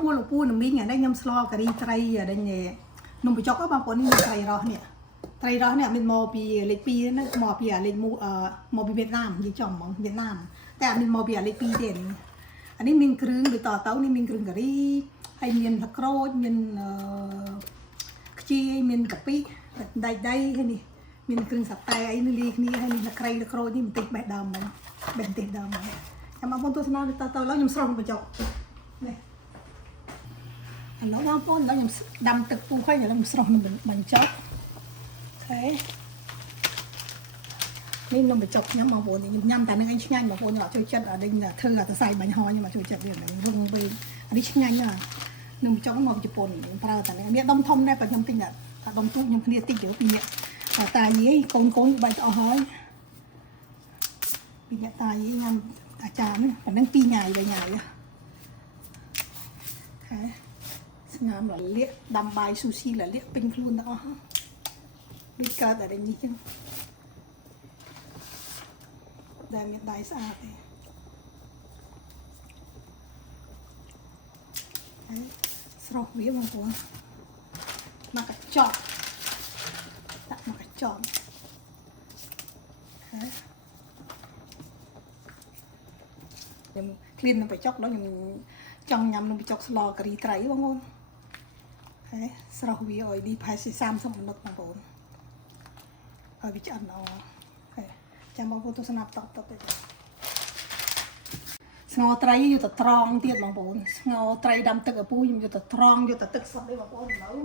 ឈ្មោះលោកពូនឹងមីងអានេះខ្ញុំស្លការីត្រីអានេះនំបញ្ចុកបងប្អូននេះត្រីរស់នេះត្រីរស់នេះមានមកពីលេខ2ហ្នឹងមកពីលេខមកពីវៀតណាមនិយាយចំហ្មងវៀតណាមតែអត់មានមកពីលេខ2ទេអានេះមានគ្រឿងដូចតទៅនេះមានគ្រឿងការីហើយមានទឹកក្រូចមានខ្ជាយមានកាពិដៃហើយនេះមានគ្រឿងសាតែអីនេះលាយគ្នាហើយនេះលក្រីលក្រូចនេះបន្តិចបេះដើមហ្មងបេះបន្តិចដើមហ្មងចាំបងប្អូនទស្សនាទៅឡើយខ្ញុំស្រង់បញ្ចុកនេះឥឡូវបងប្អូនដល់ខ្ញុំដាំទឹកពុះហើយឥឡូវខ្ញុំស្រង់បញ្ចុកអូខេនេះនំបញ្ចុកខ្ញុំបងប្អូនខ្ញុំញ៉ាំតែនឹងអីឆ្ងាញ់បងប្អូនអត់ចូលចិត្តអានេះធ្វើតែសាយបាញ់ហោខ្ញុំអត់ចូលចិត្តវារឹងពេកអានេះឆ្ងាញ់ណាស់នំបញ្ចុកមកពីជប៉ុនប្រើតែនេះមានដុំធំដែរបើខ្ញុំទិញតែដុំទូចខ្ញុំគ្នាតិចទៅពីអ្នកតាយាយកូនបែកអស់ហើយពីអ្នកតាយាយញ៉ាំអាចារ្យនេះប៉ុណ្ណឹង2ញ៉ាយ3ញ៉ាយអូខេស្ងោមរលាកដាំបាយស៊ូស៊ីរលាកពេញខ្លួនទាំងអស់ដូចកើតតែនេះចឹងដែលមានដៃស្អាតទេហើយស្រស់វាបងប្អូនមកកញ្ចក់ដាក់មកកញ្ចក់ហើយខ្ញុំឃ្លាននំបញ្ចុកដល់ខ្ញុំចង់ញ៉ាំនំបញ្ចុកស្លការីត្រីបងប្អូនហើយស្រស់វាឲ្យនេះប្រហែលជា30មិនិតបងប្អូនហើយវាឆ្អិនល្អហើយចាំបងប្អូនទស្សនាបន្តទៅស្ងោរត្រីយកទៅត្រង់ទៀតបងប្អូនស្ងោរត្រីដាំទឹកឪពុះខ្ញុំយកទៅត្រង់យកទៅទឹកសុទ្ធទេបងប្អូនឥឡូវ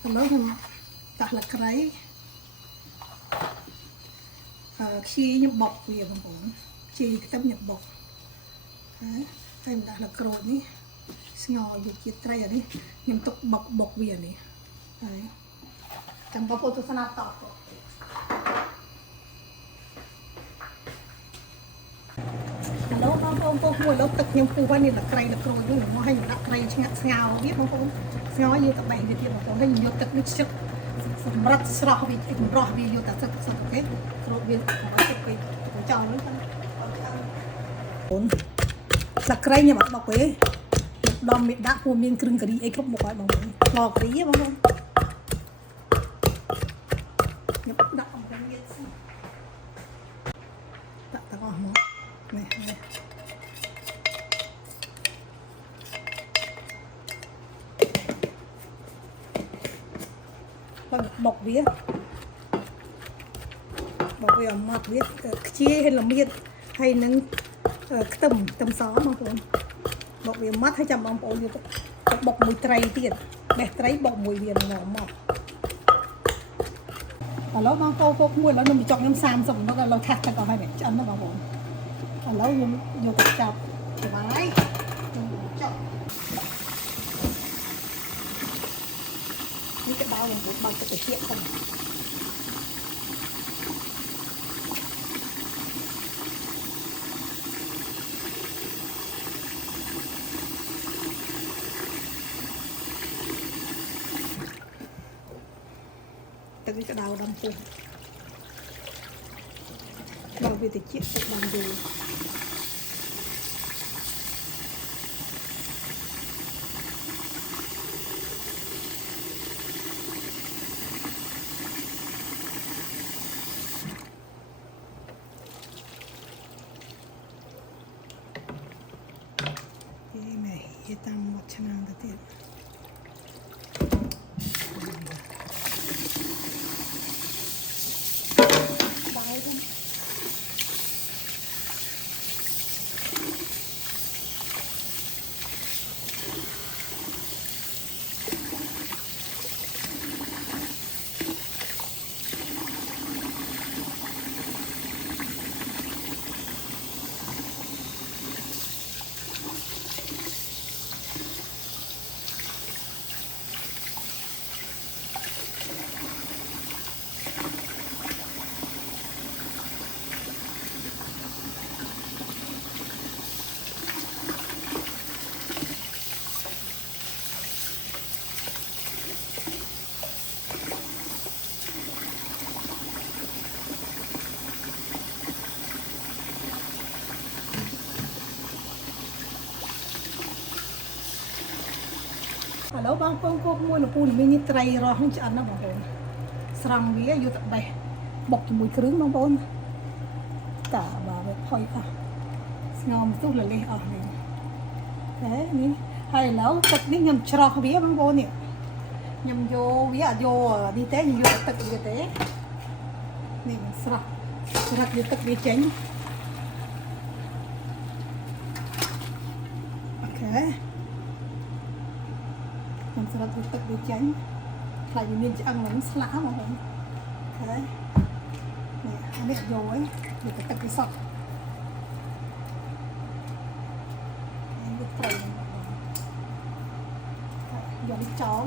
ខ្ញុំដាក់លក្ខីខ្ជាយខ្ញុំបុកវាបងប្អូនខ្ជាយខ្ទឹមខ្ញុំបុកហើយខ្ញុំដាក់លក្រូចនេះស្ងោរវាជាតិត្រីអានេះខ្ញុំទុកបុកវានេះហើយចាំបងប្អូនទស្សនាតទៅឥឡូវបងប្អូនពុះមួយឥឡូវទឹកខ្ញុំពុះហើយនេះលក្ខីលក្រូចនេះមកឲ្យខ្ញុំដាក់ត្រីឆ្ងាក់ស្ងោរវាបងប្អូនស្ងោរយកទៅបែកវាទៀតបងប្អូនហើយខ្ញុំយកទឹកនេះជឹកសម្រាប់ស្រស់វាចម្រោះវាយកតែទឹកសុទ្ធអូខេគ្រូវាឲ្យទឹកពេកចោលហ្នឹងបងលក្ខីខ្ញុំអត់បុកទេដំមេដាក់ព្រោះមានគ្រឿងការីអីគ្រប់មុខហើយបងប្អូនស្លការីបងប្អូនខ្ញុំដាក់អំពីនេះដាក់ទាំងអស់មកនេះបុកវាឲ្យម៉ត់វាខ្ជាយហើយល្មៀតហើយនឹងខ្ទឹមសបងប្អូនបុកវាម៉ត់ហើយចាំបងប្អូនយកទៅបុកមួយត្រីទៀតបេះត្រីបុកមួយវាមកម៉ត់ឥឡូវបងប្អូនពុកមួយឥឡូវខ្ញុំបញ្ចុកខ្ញុំ30មិនិតឥឡូវខាត់ទឹកអស់ហើយឆ្អិនណាបងប្អូនឥឡូវខ្ញុំយកទៅចាប់បាយខ្ញុំចុកនេះក៏ដល់ខ្ញុំបើកទឹកត្រជាក់ទៅទឹកនេះក្តៅដល់ពុះបើវាតិចទឹកបានយូរគេតាមមាត់ឆ្នាំទៅទៀតបាយ แล้วบางคนก็มวยหนูปูนมีนิตรายรอให้จันนะบางคนสรังเวียอยู่ตัดใบบกจมูกครึ่งบางคนแต่ว่าแบบพอยค่ะงอมสู้เลยออกเลยthếนี่hayแล้วตึกนี่ยำชรอกเวียบางคนเนี่ยยำโยเวียโยดีเต้ยำโยตึกดีเต้นี่สระสระดีตึกดีเจ๋งโอเคยำสระดีตึกดีเจ๋งใครมีจะănเหมือนสละมาผมโอเคนี่อันนี้โยยดีตึกดีสดgiống chó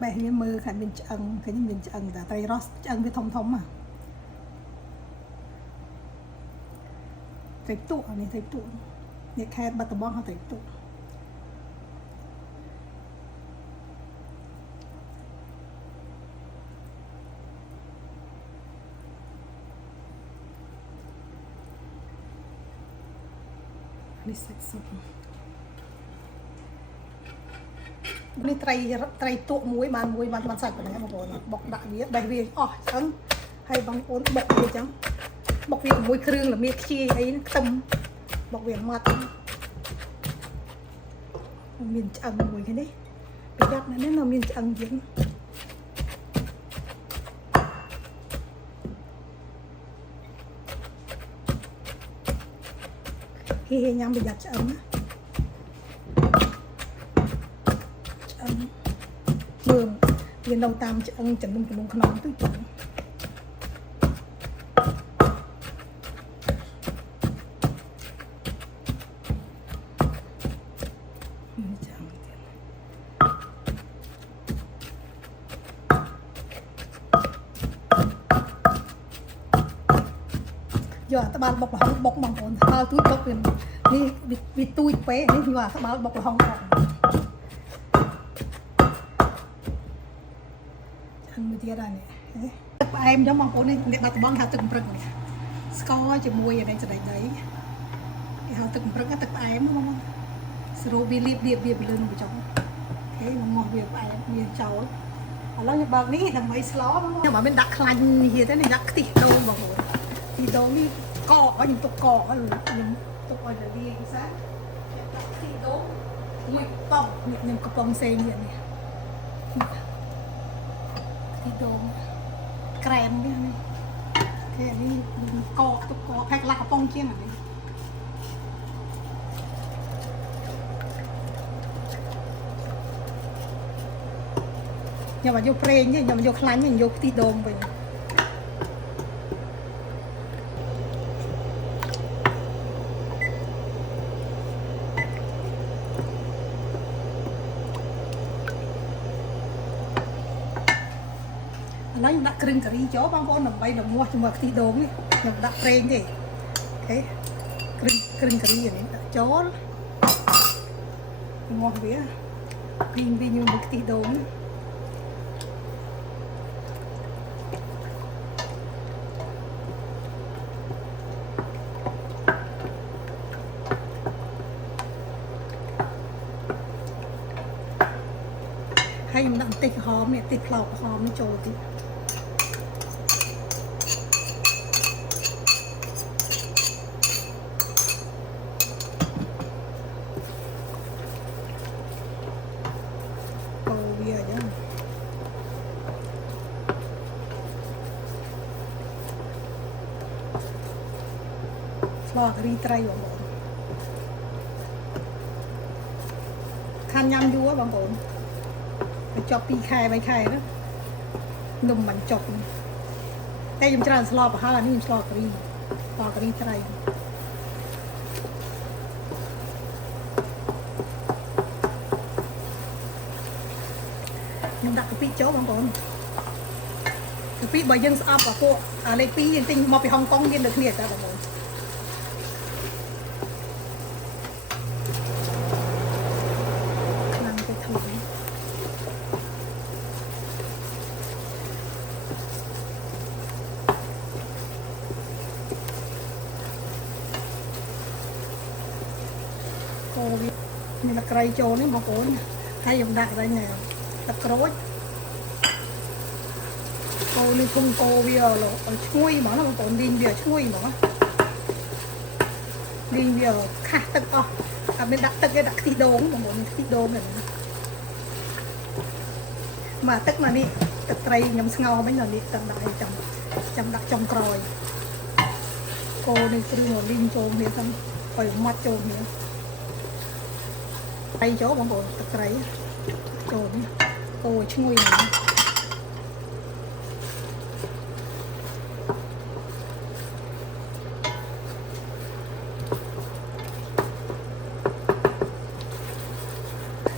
bè như mưa khả mình chân cái mình chân là tay rót chân với thông thông mà thấy tụ này thấy tụ nhiệt khe bắt tờ bom họ thấy tụนี่เสร็จสุดนี่ไตรตัวมวยมันใส่ไปไหนบางคนบอกด่าเวียใบเวียอ๋อจังให้บางคนบอกเวียจังบอกเวียมวยเครื่องหรือมีขี้ไอ้ตึมบอกเวียมัดมีนจังมวยแค่นี้ไปยักนั่นนั่นเรามีนจังยิงkhi nhắm bị giặt ấm mường viên đầu tam ấm chẳng mừng cái nón tôi chuẩn giờ ta bàn bọc hông bọc bằng hồn bao túi bọc liền đi vì tôi quế đi nhưng mà ta bàn bọc hông bọc ăn một tia đây này em giống bằng hồn này để bắt bóng hào từng bực này score chỉ mùi ở đây sẽ đấy hào từng bực cái tập em đúng không sro bi liệp lên của cháu thế mà ngọt việc em như cháu ở lâu như bằng ní là mấy slot nhưng mà bên đặt lạnh như thế này đặt tịt đâu bằng hồn thì đâu đi cọ những tục cọ những tục gọi là đi sao thì đâu nguy bông những cặp bông xe như này thì đâu krem đi này thế đi cọ tục cọ phèn là cặp bông kia này nhưng mà vô pre nhá nhưng mà vô khăn nhưng vô tí đồn vậy nó đặt kering cà ri chó bang con nằm bay nằm mua cho mà tí đồn đi nằm đặt pre gì thế kering cà ri vậy này chó ngon vía pin vi như một tí đồn hay mình đặt tịch hòm này tịch lọc hòm cho thì cầu bia chứ lo cái đi trai của bọn khăn nhăn vúa bằng bọn chọc pi khai bay khai đó nằm mạnh chọc tay dùng tràn slop ở haiนี่slop cái đi trai nhưng đặt cái pi chó bằng con cái pi bởi dân up ở cô lấy pi dân tinh mà bị Hong Kong dân được liệt ra bằng con ទឹកត្រីចូលនេះបងប្អូនហើយខ្ញុំដាក់đây nèទឹកក្រូចកូននេះគុំកូវាឲ្យឈ្ងុយហ្មងបងប្អូនលីងវាឈ្ងុយហ្មងលីងវាខាស់ទឹកអស់អត់មានដាក់ទឹកទេដាក់ខ្ទិះដូងបងប្អូនខ្ទិះដូងហ្នឹងមកទឹកមកនេះទឹកត្រីខ្ញុំស្ងោរមិញនេះទឹកដាក់ឲ្យចាំដាក់ចំក្រោយកូននេះគ្រឿងលីងចូលគ្នាទៅឲ្យម៉ាត់ចូលគ្នាត្រីចូលបងប្អូនទឹកត្រីចូលនេះកូរឈ្ងុយហ្នឹង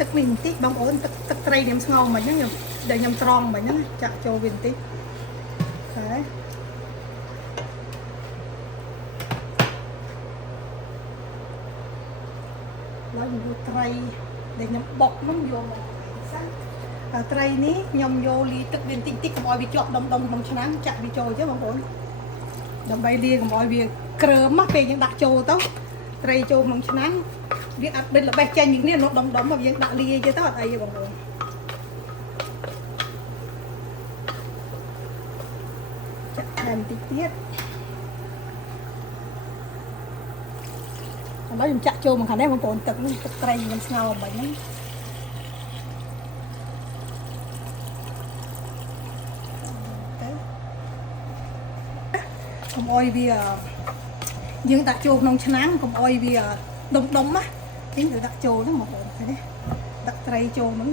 ទឹកនេះបន្តិចបងប្អូនទឹកត្រីខ្ញុំស្ងោរមិញហ្នឹងដែលខ្ញុំត្រង់មិញហ្នឹងចាក់ចូលវាបន្តិចហើយហើយយកត្រីដែលខ្ញុំបុកហ្នឹងយកមកត្រីនេះខ្ញុំយកលីទឹកវាបន្តិចកុំឲ្យវាជាប់ដុំក្នុងឆ្នាំងចាក់វាចូលទៅបងប្អូនដើម្បីលាកុំឲ្យវាក្រើមពេលយើងដាក់ចូលទៅត្រីចូលក្នុងឆ្នាំងវាអត់បិទល្បេះចេញពីគ្នានោះដុំមកយើងដាក់លាយទៅអត់អីទេបងប្អូនចាក់ថែមបន្តិចទៀតឥឡូវខ្ញុំចាក់ចូលមកខាងនេះបងប្អូនទឹកនេះទឹកត្រីខ្ញុំស្ងោរបាញ់ហ្នឹងកុំអោយវាយើងដាក់ចូលក្នុងឆ្នាំងកុំអោយវាដុំណាយើងត្រូវដាក់ចូលហ្នឹងបងប្អូនឃើញទេដាក់ត្រីចូលហ្នឹង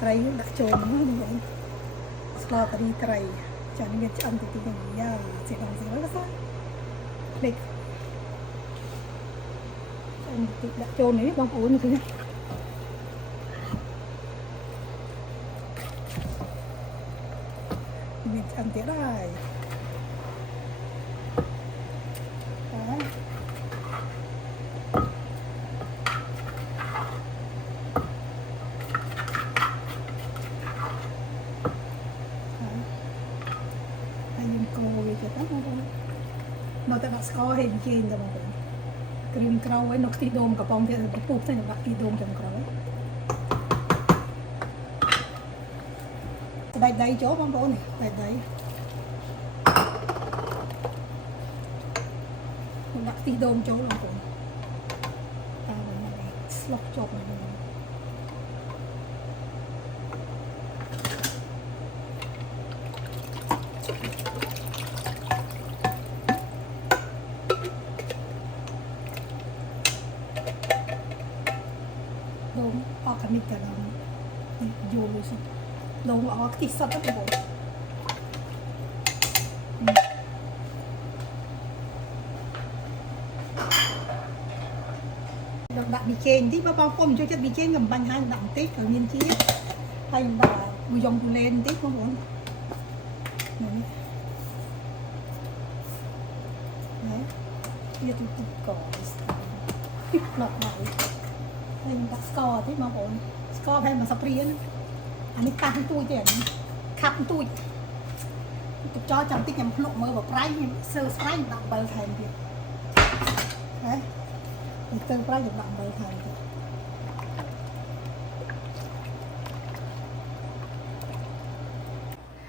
ត្រីដាក់ចូលហ្នឹងបងប្អូនស្លការីត្រីចានេះវាឆ្អិនតិចតិចយ៉ាចេះដល់ស្រួលណាភ្លេចតិចដាក់ចូលនេះបងប្អូនឃើញទេវាឆ្អិនទៀតហើយនៅតែដាក់ស្ករហេជីនតែបងប្អូនគ្រឿងក្រៅឯនៅខ្ទិះដូងកំប៉ុងទៀតពុះទៅដាក់ខ្ទិះដូងចំក្រៅស្បែកដៃចូលបងប្អូននេះស្បែកដៃដាក់ខ្ទិះដូងចូលបងប្អូនតាមនេះស្លុកចុកនេះបងប្អូនដូងអอร์แกนิกแต่เราโยนเลยสิลงเอาที่สดแล้วผมđặt bị chèn tí bao phong cho chất bị chèn cầm bánh hai đặng tết ở miền chia hay là bùi dòng bùi lên tết không muốn đấy bây giờ tôi cỏ lọt lại đây đặt score thế mà ổn score hay mà sắp riêng anh ấy tăng tôi chứ anh khắp tôi cho chẳng tích nhầm lộ mơ vào price sơ price đặng bờ thành việc đấy từ price được đặng bờ thành việc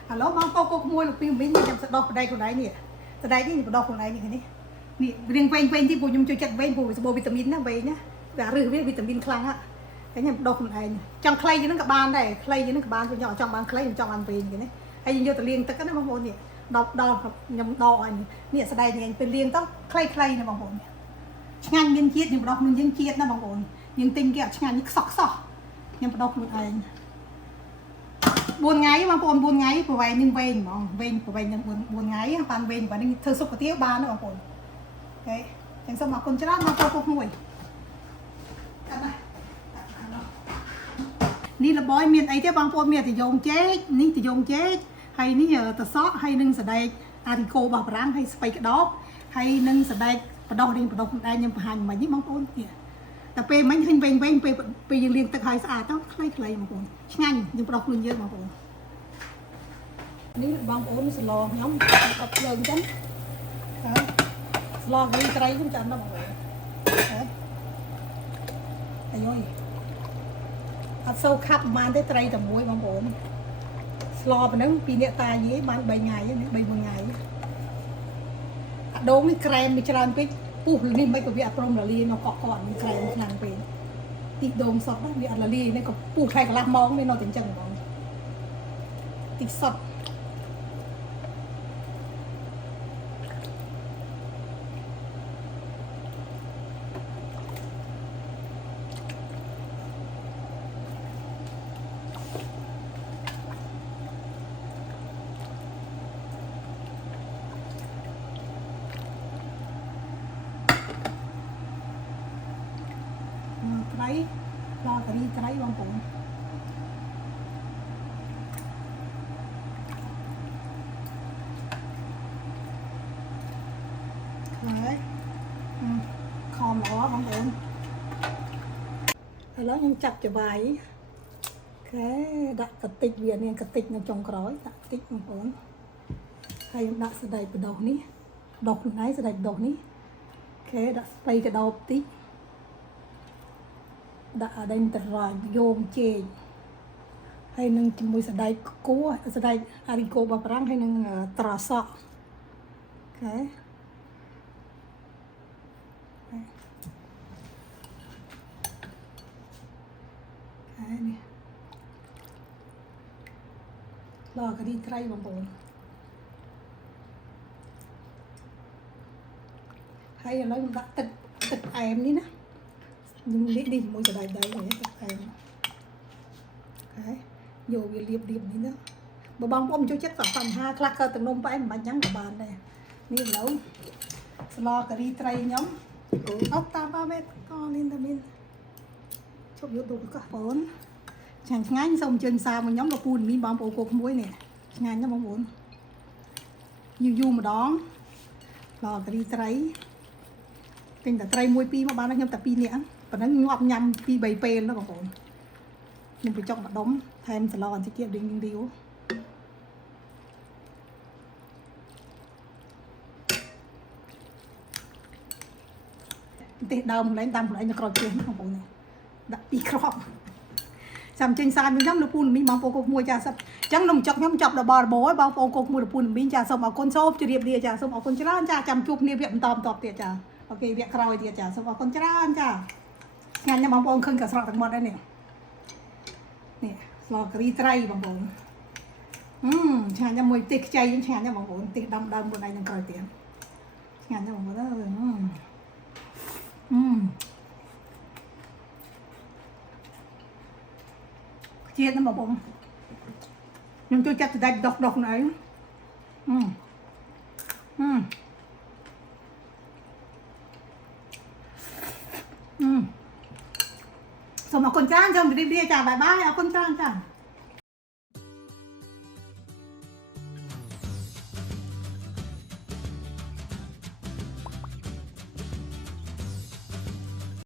alo bang cô mua được pin mình chậm sật đo đây của này nè từ đây đi đo của này như thế này nè riêng venที่ผมជួយចាត់venผมវីតាមីនណាvenណាវាឬវាវីតាមីនខ្លាំងហ่ะតែខ្ញុំដុសខ្លួនឯងចង់ខ្លីហ្នឹងក៏បានដែរខ្លីហ្នឹងក៏បានខ្ញុំចង់បានខ្លីខ្ញុំចង់បានvenគេណាហើយយើងយកទៅលាងទឹកណាបងប្អូននេះដល់ខ្ញុំដកអញនេះស្ដែងញពេលលាងទៅខ្លីណាបងប្អូនឆ្ងាញ់មានជាតិខ្ញុំដុសនឹងយើងជាតិណាបងប្អូនយើងទិញគេអត់ឆ្ងាញ់ខ្សោះខ្ញុំដុសខ្លួនឯង4ថ្ងៃបងប្អូន4ថ្ងៃប្រវែងនឹងវែងហ្មងវែងប្រវែងនឹង4ថ្ងៃបានវែងបើនេះធ្វើស៊ុបកាទៀវបានណាបងប្អូនអូខេចឹងសូមអរគុណច្រើនមកចូលពុកមួយនេះលបយមានអីទេបងប្អូនមានតយងចេកនេះតយងចេកហើយនេះតសក់ហើយនឹងសដែកអាទីកូរបស់បារាំងហើយស្ពៃក្តោបហើយនឹងសដែកបដោះរៀងបដោះខ្លួនឯងខ្ញុំបង្ហាញមិញនេះបងប្អូនទៀតតែពេលមិញឃើញវែងពេលយើងលាងទឹកឲ្យស្អាតទៅខ្លីបងប្អូនឆ្ងាញ់យើងបដោះខ្លួនយើងបងប្អូននេះបងប្អូនសឡខ្ញុំអត់ភ្លើងចឹងហើយស្លវិញត្រីខ្ញុំចាំដល់បងប្អូន អាយអត់សូវខាប់បានទេត្រីតែមួយបងប្អូនស្លប៉ុណ្ណឹងពីអ្នកតានិយាយបាន3ថ្ងៃនេះ3 4ថ្ងៃអាដូងនេះក្រែមវាច្រើនពេកពុះនេះមិនក៏វាអត់ព្រមរលាយនៅកក់គាត់ក្រែមខ្លាំងពេកទីដូងសុតវាអត់រលាយនេះក៏ពុះថែកន្លះម៉ោងនេះនៅតែអញ្ចឹងបងទីសុតត្រីដល់ការីត្រីបងប្អូនហើយខំល្អបងប្អូនឥឡូវខ្ញុំចាប់ច្បាយអូខេដាក់កតិចវានេះកតិចនៅចុងក្រោយដាក់តិចបងប្អូនហើយខ្ញុំដាក់សណ្តែកបដោះនេះដុះខ្លួនឯងសណ្តែកបដោះនេះអូខេដាក់ស្ពៃកដោបតិចដាក់អដេញត្រឡាញយោងជែកហើយនឹងជាមួយសណ្តែកគួរសណ្តែកអារីកូបាប្រាំងហើយនឹងត្រសក់អូខេនេះឡការីត្រីបងប្អូនហើយឥឡូវខ្ញុំដាក់ទឹកអែមនេះណាខ្ញុំនេះជាមួយសណ្តែកដៃនេះទឹកអែមហើយយកវាលាបនេះណាបើបងប្អូនចូលចិត្តបញ្ហាខ្លះក៏ទំនំផ្អែមមិនបាច់ចឹងក៏បានដែរនេះឥឡូវស្លការីត្រីខ្ញុំអត់តាមបាមេតក៏មានតែមានជប់យកទៅកោះបងប្អូនឆ្ងាញ់សូមអញ្ជើញសារមកខ្ញុំលោកពូមីបងប្អូនគោក្មួយនេះឆ្ងាញ់ណាបងប្អូនយូរម្ដងស្លការីត្រីទិញតែត្រី1 2មកបានខ្ញុំតែ2នាក់ប៉ុណ្ណឹងងាប់ញ៉ាំ2 3ពេលណាបងប្អូនខ្ញុំបញ្ចុកម្ដុំថែមសឡបន្តិចទៀតរីងរាវទេដើមឡើងតាមខ្លួនឯងនៅក្រោយផ្ទះបងប្អូនដាក់2គ្រាប់ចាំចេញសារខ្ញុំលោកពូមីបងប្អូនគោក្មួយចាសិតអញ្ចឹងនំចុកខ្ញុំចប់របបឲ្យបងប្អូនគោក្មួយលោកពូមីចាសូមអរគុណសូមជម្រាបលាចាសូមអរគុណច្រើនចាចាំជួបគ្នាវគ្គបន្តទៀតចាអូខេវគ្គក្រោយទៀតចាសូមអរគុណច្រើនចាឆ្ងាញ់ណាស់បងប្អូនឃើញក៏ស្រក់ទឹកមាត់ដែរនេះស្លការីត្រីបងប្អូនឆ្ងាញ់ណាស់មួយទេសខ្ចីឆ្ងាញ់ណាស់បងប្អូនទេសដើមខ្លួនឯងនឹងក្រោយទៀតឆ្ងាញ់ណាស់បងប្អូនអើយជាតិណាបងប្អូនខ្ញុំចូលចិត្តសណ្តែកដុះខ្លួនឯងសូមអរគុណច្រើនសូមជម្រាបលាចាបាយបាយអរគុណច្រើនចា